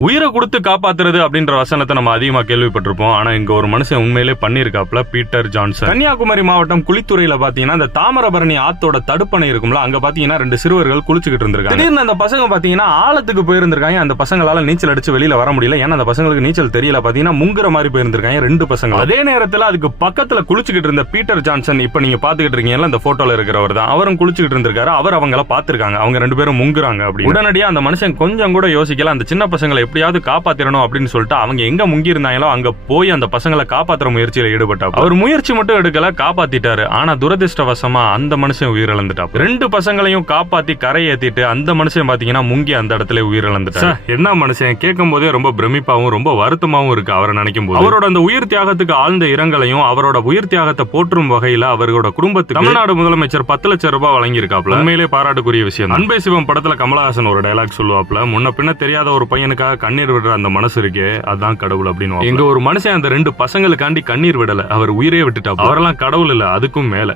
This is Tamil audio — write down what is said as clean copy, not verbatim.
உயிரை கொடுத்து காப்பாத்துறது அப்படின்ற வசனத்தை நம்ம அதிகமா கேள்விப்பட்டிருப்போம். ஆனா இங்க ஒரு மனுஷன் உண்மையிலே பண்ணிருக்காப்ல, பீட்டர் ஜான்சன். கன்னியாகுமரி மாவட்டம் குளித்துறையில பாத்தீங்கன்னா இந்த தாமிரபரணி ஆத்தோட தடுப்பணை இருக்கும்ல, அங்க பாத்தீங்கன்னா 2 சிறுவர்கள் குளிச்சுக்கிட்டு இருந்திருக்காங்க. திடீர்னு அந்த பசங்க பாத்தீங்கன்னா ஆழத்துக்கு போயிருந்திருக்காங்க. அந்த பசங்களால நீச்சல் அடிச்சு வெளியில வர முடியல. ஏன்னா அந்த பசங்களுக்கு நீச்சல் தெரியல. பாத்தீங்கன்னா முங்குற மாதிரி போயிருந்திருக்காங்க 2 பசங்க. அதே நேரத்துல அதுக்கு பக்கத்துல குளிச்சுக்கிட்டு இருந்த பீட்டர் ஜான்சன், இப்ப நீங்க பாத்துக்கிட்டு இருக்கீங்கல்ல இந்த போட்டோல இருக்கிறவர் தான், அவரும் குளிச்சுக்கிட்டு இருந்திருக்காரு. அவர் அவங்கள பாத்துருக்காங்க. அவங்க 2 பேரும் முங்குறாங்க. அப்படி உடனடியா அந்த மனுஷன் கொஞ்சம் கூட யோசிக்கல, அந்த சின்ன பசங்களை எப்படியாவது காப்பாத்திரணும் அப்படின்னு சொல்லிட்டு அவங்க எங்க முங்கி இருந்தாங்களோ அங்க போய் அந்த பசங்களை காப்பாத்துற முயற்சியில ஈடுபட்டார். அவர் முயற்சி மட்டும் எடுக்கல, காப்பாத்திட்டாரு. ஆனா துரதிர்ஷ்டவசமா அந்த மனுஷன் உயிரிழந்துட்டார். 2 பசங்களையும் காப்பாத்தி கரை ஏத்திட்டு அந்த மனுஷன் பாத்தீங்கன்னா முங்கி அந்த இடத்துல உயிரிழந்துட்டார். என்ன மனுஷன், கேட்கும் போதே ரொம்ப பிரமிப்பாவும் ரொம்ப வருத்தமாவும் இருக்கு அவரை நினைக்கும் போது. அவரோட அந்த உயிர் தியாகத்துக்கு ஆழ்ந்த இரங்கலையும் அவரோட உயிர் தியாகத்தை போற்றும் வகையில அவரோட குடும்பத்துக்கு தமிழ்நாடு முதலமைச்சர் 10 லட்சம் ரூபாய் வழங்கியிருக்காப்ல. உண்மையிலே பாராட்டுக்குரிய விஷயம். அன்பே சிவம் படத்துல கமலஹாசன் ஒரு டயலாக் சொல்லுவாப்ல, முன்ன பின்ன தெரியாத ஒரு பையனுக்காக கண்ணீர் விடுற அந்த மனசு இருக்கே அதான் கடவுள் அப்படின்னு. எங்க ஒரு மனுஷன் அந்த 2 பசங்களுக்காண்டி கண்ணீர் விடல, அவர் உயிரே விட்டுட்டா. அவரெல்லாம் கடவுள் இல்ல, அதுக்கும் மேல.